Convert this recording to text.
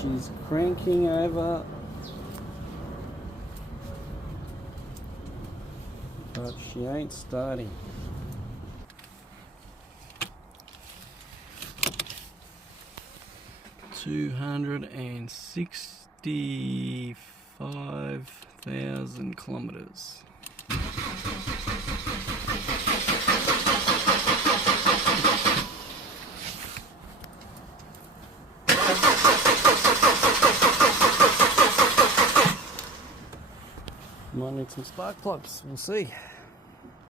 She's cranking over, but she ain't starting. $265,000 kilometers. Might need some spark plugs, we'll see.